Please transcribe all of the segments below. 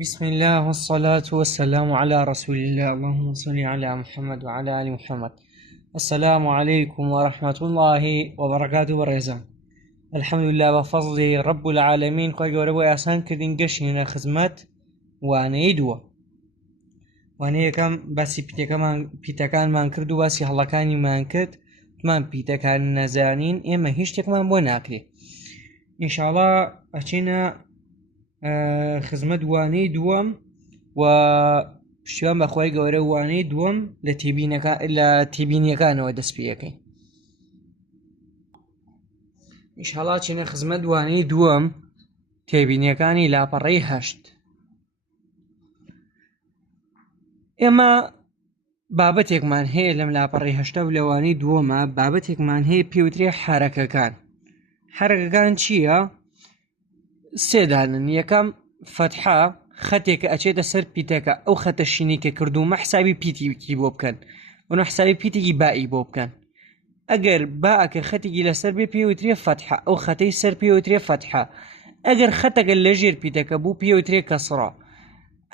بسم الله والصلاة والسلام على رسول الله. اللهم صل على محمد وعلى آل محمد. السلام عليكم ورحمة الله وبركاته بريزان. الحمد لله بفضل رب العالمين خوي جوربو أحسان كدين قشينا خدمات واني كم بس بيتكان مان كردو بس هلاكاني مان كرد مان بيتكان نزانين إما هيش تكمان بو ناكلي إن شاء الله أشينا خزمەت وانەی دووەم و پشتیوان بەخوای گەورە وانەی دووەم لە تیبینیەکانەوە دەست پێ یەکەین. ئینشاڵڵا چینە خزمەت وانەی دووەم تێبینیەکانی لاپەڕەی 8. ئێمە بابەتێکمان هەیە لەم لاپەڕەی 8 و لەوانەی دووەمە بابەتێکمان هەیە پێوترێ حرەکەکان. حرەکەکان چییە؟ سێدانن. یەکەم فەتحە خەتێکە ئەچێتە سەر پیتەکە، ئەو خەتە شینی کە کردومە حسابی پیتێکی بۆ بکەن، بۆنە حسابی پیتێکی بائی بۆ بکەن. ئەگەر باکە خەتێکی لەسەر بێ پێوترێ فەتحە، ئەو خەتەی سەر پێوترێ فەتحە. ئەگەر خەتەکە لەژێر پیتەکە بوو پێوترێ کەسڕە.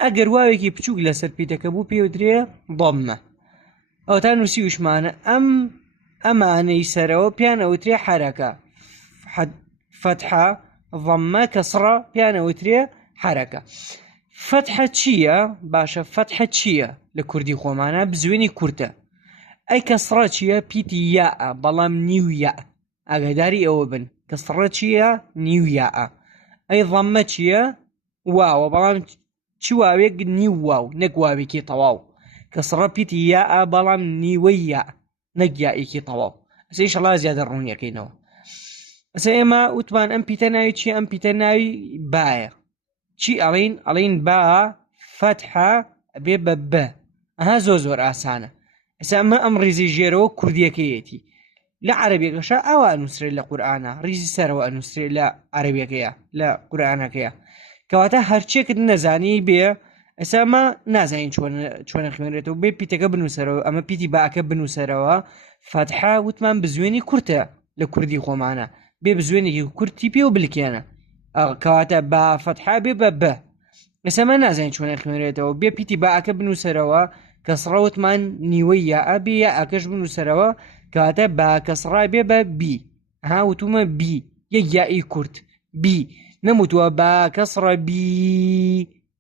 ئەگەر واوێکی بچووک لەسەر پیتەکە بوو پێوترێ ضەممە. ئەو تا نووسی وشمانە ئەمانەی سەرەوە پیان ئەوترێ حەرەکە، فەتحە ضەممە کەسڕە پیان ئەوترێ حرەکە. فەتحە چییە؟ باشە فەتحە چییە لە کوردی خۆمانە؟ بزوێنی کورتە. ئەی کەسڕە چییە؟ پیتی یاءە، بەڵام نیو یاء. ئاگاداری ئەوە بن، کەسڕە چییە؟ نیو یاءە. ئەی ضەممە چییە؟ واوە، بەڵام چ واوێک؟ نیو واو، نەک واوێکی تەواو. کەسڕە پیتی یاءە، بەڵام نیوەی یاء، نەک یائێکی تەواو. ئەسە ئینشەڵڵا زیادە ڕوونیەکەینەوە. ئەسا ئێمە وتمان ئەم پیتە ناوی چی؟ ئەم پیتە ناوی بایە. چی ئەڵین با فەتحە ئەبێ بە بە. ئەها زۆر ئاسانە. ئەسا ئەم ڕیزی ژێرەوە کوردیەکەیەتی. لە عەرەبیەکەشە ئەوە ئەنووسرێت لە قورئانە، ڕیزی سەرەوە ئەنووسرێت لە عەرەبیەکەیە، لە قورئانەکەیە. کەواتە هەرچێکت نەزانی بێ، ئەسا ئەمە نازانین چۆنە خوێنرێتەوە، بێ پیتەکە بنووسەرەوە. ئەمە پیتی باکە بنووسەرەوە. فەتحە وتمان بزوێنی کورتە لە کوردی خۆمانە، بێ بزوێنێکی کورتی پێ و بلکێنە. کەواتە با فەتحە بێ بە بە. ئێستا ئەمە نازانین چۆنە خوێنرێتەوە، بێ پیتی باکە بنووسەرەوە. کەسڕە وتمان نیوەی یاءە، بێ یاءەکەش بنووسەرەوە. کەواتە با کەسڕە بێ بە بی. ئەها وتومە بی، یەک یائی کورت بی. نەموتووە با کەسڕە بی،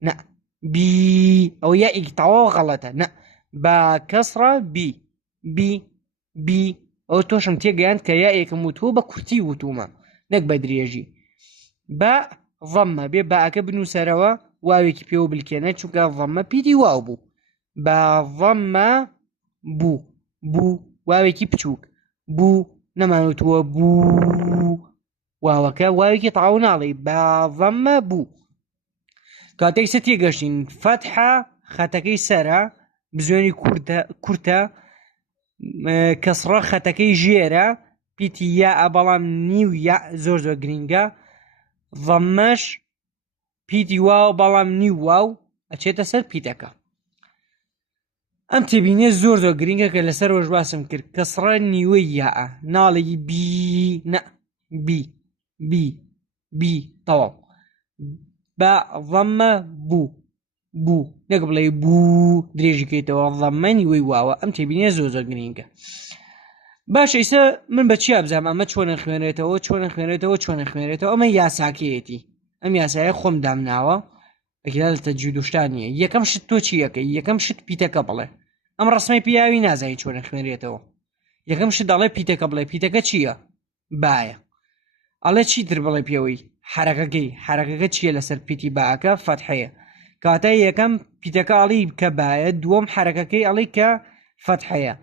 نە بی ئەو یائێکی تەواو غەڵەتە. نە با کەسڕە بی بی بی. ئەو تۆشم تێگەیاند کە یائێکم وتووە بە کورتی وتومە، نەک بە درێژی. با ضەممە بێ باکە بنووسەرەوە، واوێکی پێوە بلکێنە، چونکە ضەممە پیتی واو بوو. با ضەممە بوو، واوێکی بچووک بوو، نەمانوتووە بوو. واوەکە واوێکی تەواو ناڵێ، با ضەممە بوو. کاتێک سە تێگەشتین فەتحە خەتەکەی سەرە، بزوێنی کورتە. کەسڕە خەتەکەی ژێرە، پیتی یاءە، بەڵام نیو یاء زۆر گرینگە. ضەممەش پیتی واو، بەڵام نیو واو، ئەچێتە سەر پیتەکە. ئەم تێبینیە زۆر گرینگە کە لەسەر وەش باسم کرد. کەسڕە نیوەی یاءە، ناڵێکی بی، نە بی بی بی تەواو. با ضەممە بوو، نەک بڵێ بوو درێژیکەیتەوە. ضەممە نیوەی واوە. ئەم تێبینیە زۆر گرینگە. باشە، ئیسا من بە چی ئابزانم ئەمە چۆنە خوێنرێتەوە؟ ئەمە یاساکەیەتی. ئەم یاسایە خۆم دامناوە، ئەکیدا لە تەجوید و شتانیە. یەکەم شت تۆ چی یەکەی؟ یەکەم شت پیتەکە بڵێ. ئەم ڕسمەی پیاوی نازانی چۆنە خوێنرێتەوە. یەکەم شت دەڵێ پیتەکە بڵێ. پیتەکە چییە؟ بایە. ئەڵێ چیتر بڵێ پێوەی؟ حرەکەکە چییە لەسەر پیتی باکە؟ فەتحەیە. کاتە یەکەم پیتەکە ئەڵی کە بایە، دووەم حرەکەکەی ئەڵی کە فەتحەیە.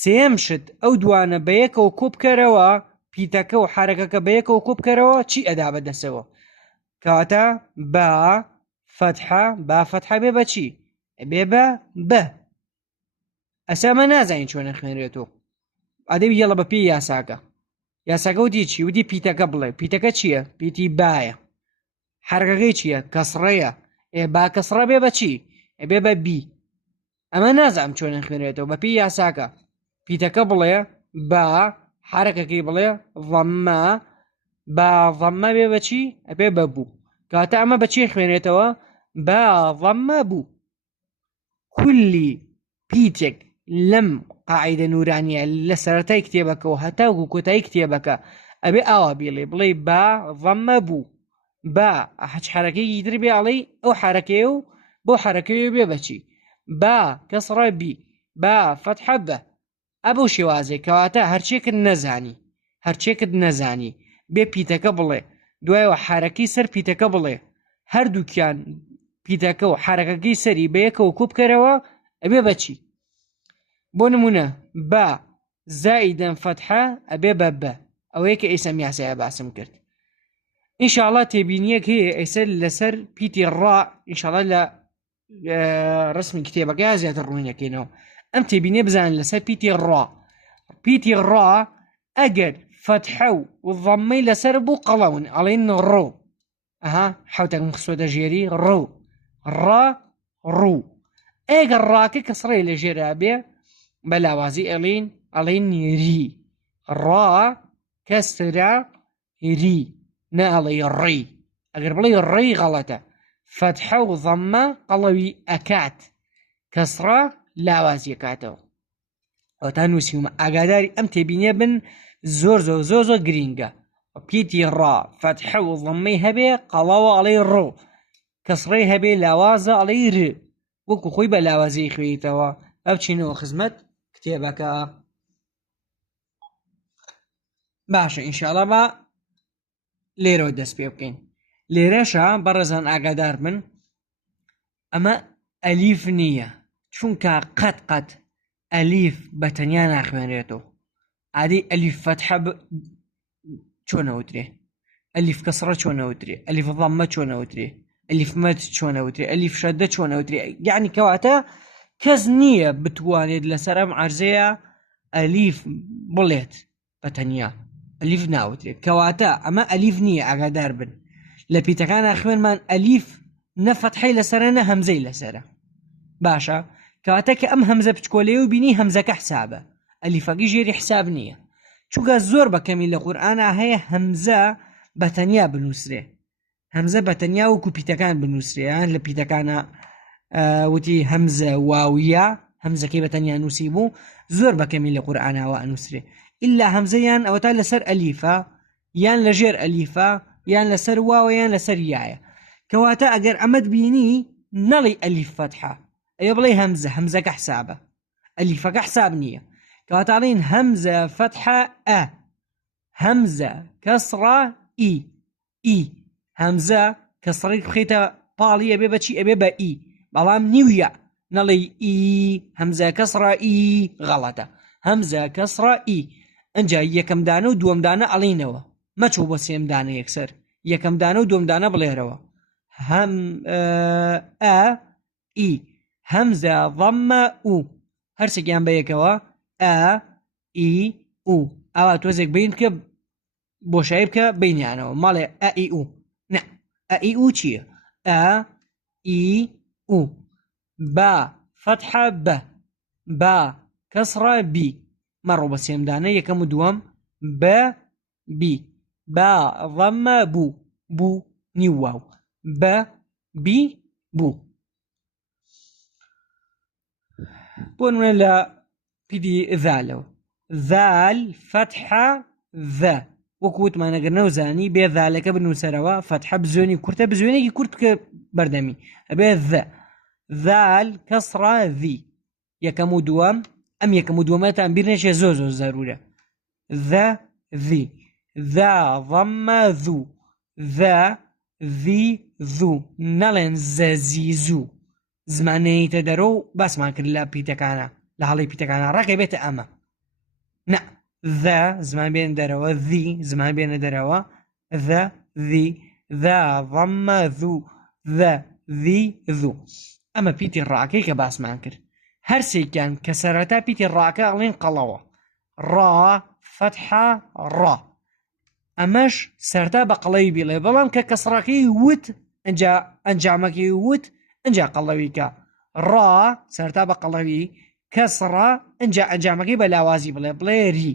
سێم شت ئەو دوانە بەیەکەوە کۆبکەرەوە، پیتەکە و حرەکەکە بەیەکەوە کۆبکەرەوە، چی ئەدا بەدەسەوە؟ کاتە با فەتحە بێ بە چی؟ بێ بە بە. ئەسا ئەمە نازانین چۆنە خوێنرێتەوە. ئادەوی یەڵە بە پێی یاساکە وتی چی؟ وتی پیتەکە بڵێ. پیتەکە چییە؟ پیتی بایە. حرەکەکەی چییە؟ کەسڕەیە. با کەسڕە بێ بە چی؟ بێ بە بی. ئەمە نازانم چۆنە خوێنرێتەوە. بە پێی یاساکە پیتەکە بڵێ با، حرەکەکەی بڵێ ضەممە، با ضەممە بێ بە چی؟ ئەبێ بە بوو. کاتە ئەمە بە چی خوێنێتەوە؟ با ضەممە بوو. کولی پیتێک لەم قاعیدە نورانیە لە سەرەتای کتێبەکەەوە هەتاوکو کۆتایی کتێبەکە ئەبێ ئاوا بێڵێ بڵێ با ضەممە بوو، با هەچ حرەکەیەکی تر بێ ئەڵێ ئەو حرەکەیە و بۆ حرەکەوێ بێ بەچی با کەسڕە بی با فەتحە بە. ئەبەو شێوازێک کەواتە هەرچێکت نەزانی بێ پیتەکە بڵێ دوایەوە حرەکەی سەر پیتەکە بڵێ هەردووکیان پیتەکە و حرەکەکەی سەری بە یەکەوە کوب کەرەوە ئەبێ بەچی. بۆ نمونە با زائیدەن فەتحە ئەبێ بە بە. ئەوەیە کە ئێستا یاسایە باسم کرد. ئینشاءڵڵا تێبینیەک هەیە ئێستا لەسەر پیتی ڕا ئینشاءڵڵا لە ڕسمی کتێبەکە زیاتر ڕوونەکەینەوە. ئەم تێبینیە بزانن لەسەر پیتی ڕا ئەگەر فەتحە و ضەممەی لەسەر بوو قەڵەون ئەڵێن ڕۆ. حوتێکم خسۆتە ژێری ڕۆ ڕا ڕوو. ئەگەر ڕاکە کەسڕەی لە ژێرا بێ بە لاوازی ئەڵێن ری. ڕا کەسرە ری ناڵێ ڕێ. ئەگەر بڵێ ڕێی غەڵەتە. فەتحە و ضەممە قەڵەوی ئەکات، کەسڕە لاوازی ئەکاتەوە. ئەوتا نووسیومە ئاگاداری ئەم تێبینیە بن، زۆر گرینگە. پیتی ڕا فەتحە و ضەممەی هەبێ قەڵەوە ئەڵێ ڕۆ، کەسڕەی هەبێ لاوازە ئەڵێ ر، وەکو خۆی بە لاوازەی خوێیتەوە. ئەبچینەوە خزمەت کتێبەکە. باشە ئینشاءڵڵا با لێرەوە دەست پێ بکەین. لێرەشە بەڕێزان ئاگادار بن ئەمە ئەلیف نییە، چونکە قەت ئەلیف بە تەنیا ناخوێنرێتەوە. عادی ئەلیف فەتحە چۆنەوترێ، ئەلیف کەسڕە چۆنەوترێ، ئەلیف ضەممە چۆنەوترێ، ئەلیف مەد چۆنەوترێ، ئەلیف شەدە چۆنەوترێ. یعنی کەواتە کەس نییە بتوانێت لەسەر ئەم عەرزەیە ئەلیف بڵێت بە تەنیا، ئەلیف ناوترێت. کەواتە ئەمە ئەلیف نییە، ئاگادار بن. لە پیتەکانە خوێنمان ئەلیف نە فەتحەی لەسەرە نە هەمزەی لەسەرە. باشە کەواتە کە ئەم هەمزە بچکۆلێ و بینی هەمزەکە حسابە، ئەلیفەکەی ژێری حساب نییە. چونکە زۆر بەکەمی لە قورئانە هەیە هەمزە بە تەنیا بنووسرێ، هەمزە بە تەنیا وەکو پیتەکان بنووسرێ. لە پیتەکانە وتی هەمزە واویە، هەمزەکەی بە تەنیا نووسی بوو، زۆر بەکەمی لە قورئانەوە ئەنووسرێ. ئیلا هەمزەیان ئەوە تا لەسەر ئەلیفە یان لەژێر ئەلیفە یان لەسەر واوە یان لەسەر یایە. کەواتە ئەگەر ئەمەد بینی نەڵی ئەلیف فەتحە، ئەوێ بڵێ هەمزەکە حسابە، ئەلیفەکە حساب نییە. کەواتە ئەڵێن هەمزە فەتحە ئە، هەمزە کەسڕە ئی، هەمزە کەسڕی بخیتە پاڵی ئەبێ بەچی ئەبێ بە ئی، بەڵام نیویە نەڵێ ئی هەمزە کەسڕە ئی غەڵەتە. هەمزە کەسڕە ئی. ئەنجا یەکەم دانە و دووەم دانە ئەڵێنەوە، مەچۆ بۆ سێم دانە یەکسەر، یەکەم دانە و دووەم دانە بڵێرەوە. هەم ئە ئی، هەمزە ضەممە ئو، هەرچێکیان بە یەکەوە ئە ئی ئو. ئاوا تۆزێک بین کە بۆشایی بکە بینیانەوە، ماڵێ ئە ئی ئو. نە ئە ئی ئو چییە؟ ئە ئی ئو. با فەتحە بە، با کەسڕە بی، مەڕۆ بە سێمدانە یەکەم و دووەم بە بی. با ضەممە بوو نیو واو، بە بی بوو. بۆ نمونە لە پیدی ذالەوە، ذال فەتحە ذە، وەکو وتمان ئەگەر نەوزانی بێ ذالەکە بنووسەرەوە، فەتحە بزوێنی کورتە بزوێنێکی کورت بکە بەردەمی، ئەبێ ذە. ذال کەسڕە ذی، یەکەم و دووەم، ئەم یەکەم و دووەمەتان بیر نەچێ، زۆر زەرورە. ذە ذی، ذا ضەممە ذوو، ذە ذی ذوو، نەڵێن زەزی زوو. زمانەیەتە دەرۆ و باسمان کرد لە پیتەکانە، لە هەڵی پیتەکانە ڕاکە بێتە ئەمە. نە ذە زمان بێنە دەرەوە، ذی زمان بێنە دەرەوە، ذە ذی، ذا ضەممە ذوو، ذە ذی ذوو. ئەمە پیتی ڕاکەی کە باسمان کرد. هەرسێکیان کە سەرەتا پیتی ڕاکە ئەڵێن قەڵەوە، ڕا فەتحە ڕا. ئەمەش سەرتا بە قەڵەوی بڵێ، بەڵام کە کەسڕەکەی وت ئەنجامەکەی وت ئەنجا قەڵەویکە. ڕا سەرتا بە قەڵەوی، کەسڕە ئەنجا ئەنجامەکەی بە لاوازی بڵێ ری.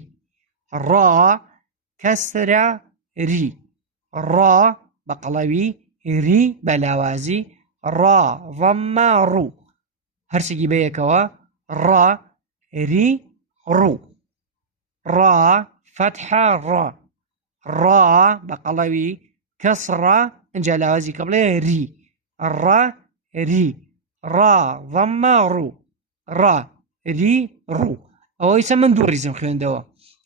ڕا کەسرە ری، ڕا بە قەڵەوی، ری بە لاوازی، را ضمە ڕوو هەرسێکی بەیەکەوە ڕا ری ڕوو ڕا فەتحە ڕا ڕا بە قەڵەوی کەسڕە ئەنجا لاوازی کە بڵێ ری ڕا ری ڕا ضەممە ڕوو ڕا ری ڕوو ئەوەی سە من دوو ڕیزم خوێندەوە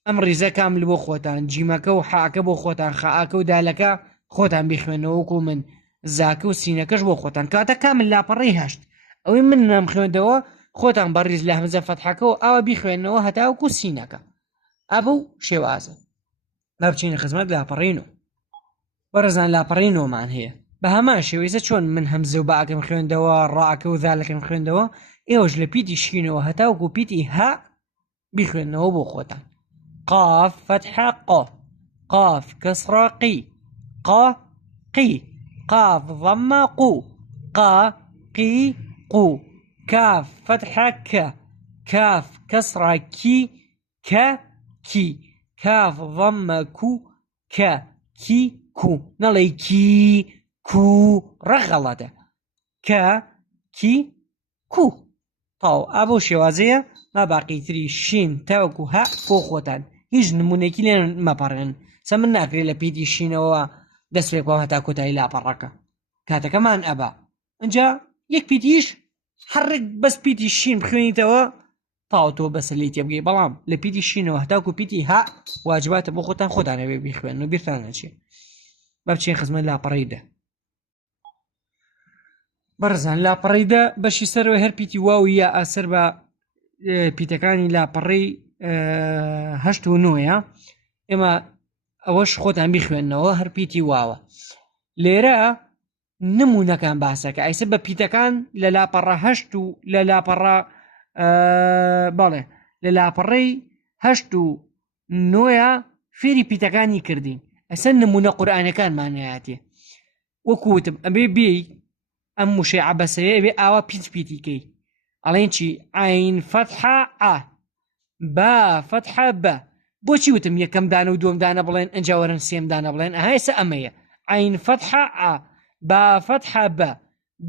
ئەم ڕیزە کامل بۆ خۆتان جیمەکە و حاکە بۆ خۆتان خەعاکە و دالەکە خۆتان بخوێنەوە وەکو من زاکە و سینەکەش بۆ خۆتان کاتە کامل لاپەڕی هەشت ئەوەی من نام خوێندەوە خۆتان بەڕیز لە هەمزە فەتحەکە و ئاوا بیخوێنەوە هەتاوەکو سینەکە ئەبە و شێوازە با بچینە خزمەت لاپەڕینەوە بەڕێزان لاپەڕینەوەمان هەیە بە هەمان شێوەیە چۆن من هەمزە و باکەم خوێندەوە ڕاکە و دالەکەم خوێندەوە ئێوەش لە پیتی شینەوە هەتاوەکو پیتی ها بیخوێنەوە بۆ خۆتان قاف فتحة قاف قاف كسرة قي قا قي قاف ضمة قو قا قي قو كاف فتحة ك كاف كسرة كي ك كي كاف ضمة كو ك كي كو نلي كي كو رغلته ك كي كو طاو أبو شوازية ما باقي تري شين تاوكو ها بۆ خۆتان هیچ نمونەیەکی لێ مەپەڕێن سە من ناکرێت لە پیتی شینەوە دەست پێ بکەوە هەتا کۆتایی لاپەڕەکە کاتەکەمان ئەبا اینجا یەک پیتیش هەڕێک بەس پیتی شین بخوێنیتەوە تاو تۆ بەسە لێ تێبگەی بەڵام لە پیتی شینەوە هەتاکو پیتی ها واجباتە بۆ خۆتان خۆتانەوێ بیخوێن و بیرتان نەچێ بە بچین خزمەت لاپەڕەیدا بەڕزان لاپەڕەیدا بەشی سەرەوە هەر پیتی واو یا ئاسەر بە پیتەکانی لاپەڕەی هەشت و نۆیە ئێمە ئەوەش خۆتان بیخوێنەوە هەر پیتی واوە لێرە نمونونەکان باسەکە ئایسە بە پیتەکان لە لاپەڕە هەشت و لە لاپەڕە بەڵێ لە لاپەڕەی هەشت و نۆیە فێری پیتەکانی کردین ئەسە نمونە قورئانەکانمانایەتێ وەکوتم ئەبێ بێی ئەم موشەی عەبەسەیە ئەبێ ئاوا پیت پیتیکەی ئەڵێن چی عین فەتحە ئا با فتحە بە بۆچی وتم یەکەم دانە و دووەم دانە بڵێن ئەنجاوەرن سێم دانە بڵێن ئەها ئێستا ئەمەیە عین فەتحە ئا با فتحە بە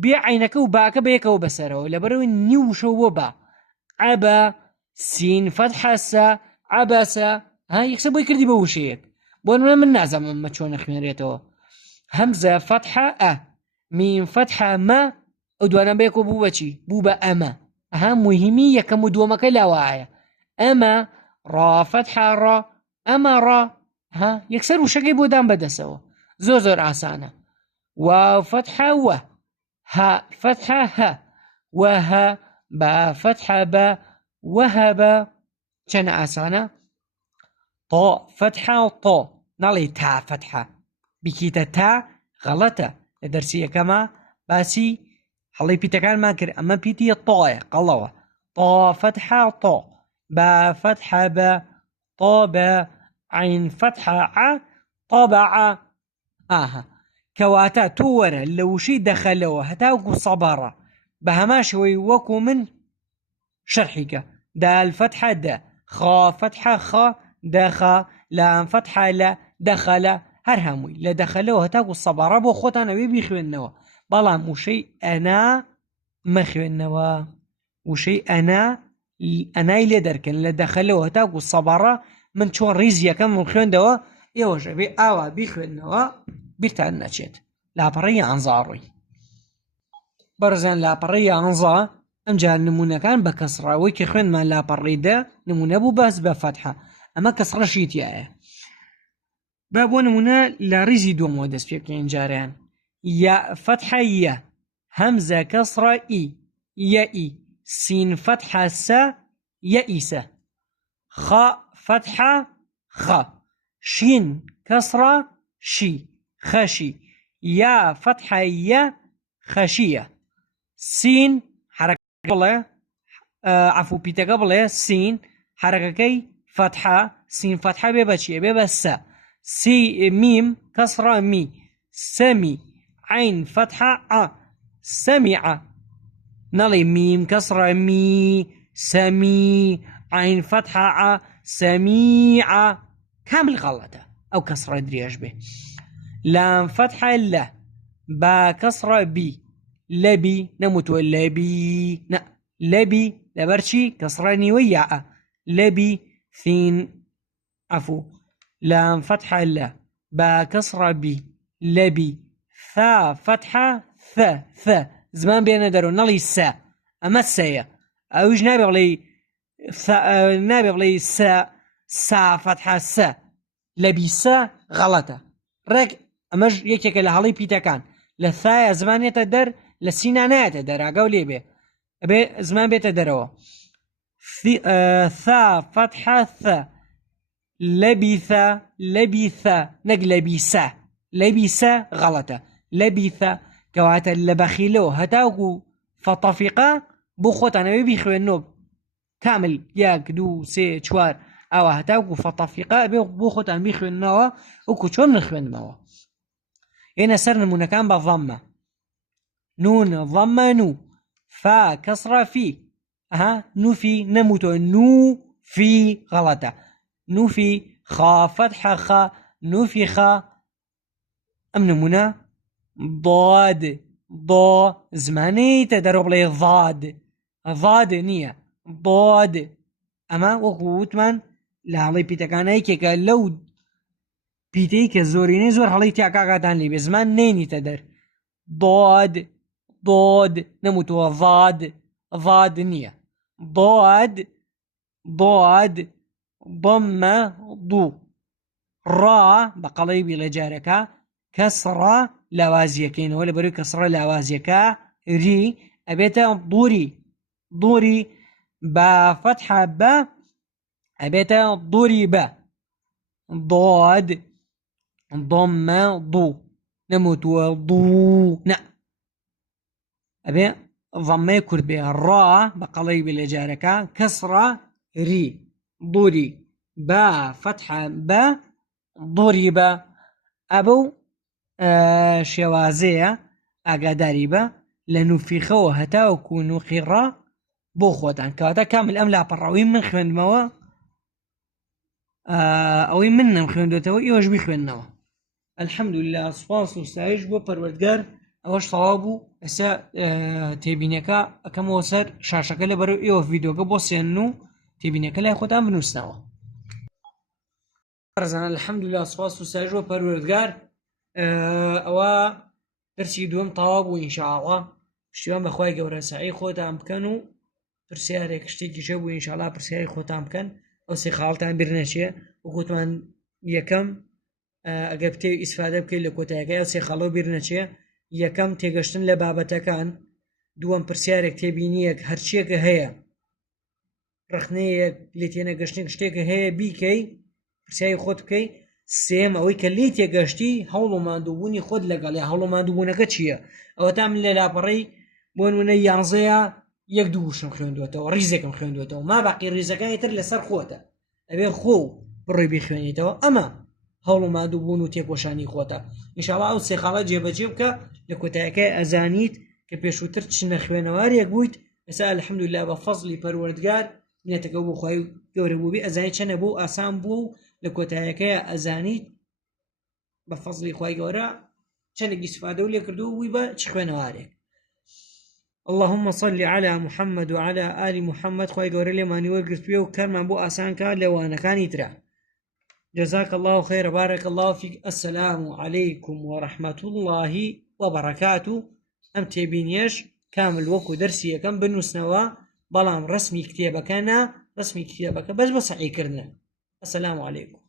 بێ عینەکە و باکە بەیەکەوە بەسەرەوە لەبەرەوەی نیوشەوە بۆ با عەبە سین فەتحە سە عەبەسە ها یەکسە بۆی کردی بە وشەیەک بۆ نمونە من نازانم ئەمە چۆن خوێنرێتەوە هەمزە فەتحە ئە میم فەتحە مە ئەو دوانە بەیەکەوە بوو بەچی بوو بە ئەمە ئەها موهیمی یەکەم و دووەمەکە لاوایە ئەمە ڕا فەتحە ڕا ئەمە ڕا ها یەکسەر وشەکەی بۆ دام بەدەسەوە زۆر ئاسانە واو فەتحە وە ها فەتحە هە وەهە با فەتحە بە وەهەبە چەنە ئاسانە طا فەتحە طا ناڵێ تا فەتحە بکیتە تا غەڵەتە لە دەرسی یەکەمە باسی هەڵی پیتەکانمان کرد ئەمە پیتی طایە قەڵەوە طا فەتحە طا با فتحة با طاب عين فتحة ع طبع آها كواتا تورة لوشي دخلوه هتاوكو صبارة بهماشوي وكو من شرحك دال فتحة دا خا فتحة خا دخا لام فتحة لا دخل هرهموي لا دخلوه هتاوكو صبارة بو خوتانا بيخوينوا بلام وشي أنا مخوينوا وشي ئەنای لێ دەرکەن لە دەخەلەوە تاکو سەبارە من چۆن ڕیزیەکەم من خوێندەوە ئێوەش بێ ئاوا بیخوێنەوە بیرتان نەچێت لاپەڕەی ئەنزاڕووی بەڕزان لاپەڕەی ئەنزا ئەمجار نمونونەکان بە کەسڕاوەی کە خوێنمان لاپەڕیدا نمونە بوو باس بە فەتحە ئەمە کەسڕەشی تایە با بۆ نمونە لە ڕیزی دووەمەوە دەست پێ بکەین جاریان یا فەتحە یە هەمزە کەسڕە ئی یە ئی سين فتحة سا يئسة خاء فتحة خا شين كسرة شي خشي يا فتحة يا خشية سين حركة قبله عفو بيتا قبله سين حركة كي فتحة سين فتحة بيبتشي بيبسا سي ميم كسرة مي سمي عين فتحة ع سمع نڵێ میم کەسڕە می سەمی عین فەتحە ع سەمیع کامل غەڵەتە ئەو کەسڕە درێژ بێ لام فەتحە لە با کەسڕە بی لبي نموتو لبي نا لبي لبرشي كسراني ويا لبي ثين عفو لام فتحة لا با كسرة بي لبي ثا فتحة ث زمان بينا درو نلي سا أما السايا أوج نابي بلي نابي بلي سا فتحة سا لبي سا غلطة رك أمج يكيك لهالي بيتا كان لثايا زمان يتدر لسينا يتدر أقولي بي أبي زمان بيتدروا ثا فتحة ث لبث نق لبث غلطة لبث كواتا لبخيلو هتاوكو فطفقا بخوت أنا بيخوينو كامل ياك دو سي چوار أو هتاوكو فطفقا بخوت أنا بيخوينو وكو چون نخوينو هنا سر نمونكان بالضمة نون ضمة نو فا كسرة في نوفي نموتو نو في غلطة نوفي خا فتحة خا نوفي خا أم نمونا ضاد ضا زماني تدرب لي ضاد نية ضاد أما وقوت من لعلي بيتكاني كيكا لو بيتيك زوريني زور حالي تاكا قادان لي بزمان نيني تدر ضاد نموتو ضاد نية ضاد ضم ضو را بقليبي لجاركا كسرة لوازيكين ولا بري كسرة لوازيكا ري أبيتا ضوري با فتحة با أبيتا ضوري با ضاد ضم ضو نموت وضو نا أبي ضمي كربي را بقليبي لجاركا كسرة ري ضوري با فتحة با ضرب أبو شوازية أقداري با لنفخو هتاوكو نخيرا بوخوتان كواتا كامل أملا براوين من خوان موا أوي من خوان دوتاو إيوش بخوان نوا الحمد لله سباس وستعيش بو پروردگار أوش صوابو أسا تيبينيكا أكمو سر شاشاكا لبرو إيو فيديوكا بو سينو تيبينيكا لا خوتان بنوسنوا رزانا الحمد لله سباس وستعيش بو پروردگار أوا درسي دوم طوابو إن شاء الله شتوان بخواي قورا سعي خوتان بكنو برسياريك شتيكي جبو إن شاء الله برسياري خوتان بكن أو سي خالتان برنشيه وكوتوان يكم ئەگە بتێ ئیسفادە بکەیت لە کۆتاییەکە ئەو سێ خەڵۆ بیر نەچێ یەکەم تێگەشتن لە بابەتەکان دووەم پرسیارێک تێبینیەک هەرچیەکە هەیە ڕخنەیەک لێ تێنەگەشتنێک شتێکە هەیە بیکەی پرسیاری خۆت بکەی سێم ئەوەی کە لێ تێگەشتی هەوڵ و ماندووبوونی خۆت لەگەڵ یا هەوڵ و ماندووبوونەکە چییە ئەوە تا من لە لاپەڕەی بۆ نمونە یانزەیە یەک دوو وشم خوێندوێتەوە ڕیزێکم خوێندوێتەوە ما باقی ڕیزەکانی تر لەسەر خۆتە ئەبێ خۆ بڕێ بخوێنیتەوە ئەمە هەوڵ و مادووبوون و تێکۆشانی خۆتە ئینشاڵڵا ئەو سێ خاڵە جێبەجێ بکە لە کۆتاییەکەی ئەزانیت کە پێشووتر چنە خوێنەوارێک بوویت ئێستا الحەمدولillah بە فەزلی پەروەردگار نێتەکە بۆ خۆی گەورە بووبی ئەزانیت چەنە بوو ئاسان بوو لە کۆتاییەکەی ئەزانیت بە فەزلی خۆی گەورە چەندێکی ئیسفادە و لێ کردووە بووی بە چ خوێنەوارێک اللهم صل على محمد وعلى آل محمد خۆی گەورە لێمانی وەرگرتووە و کارمان بۆ ئاسانکە لەوانەکانی ترە جزاك الله خير بارك الله فيك السلام عليكم ورحمة الله وبركاته أم تبينيش كامل وكو درسي كم بنوسنوا بلام رسمي كتابك بس بصحي كرنا السلام عليكم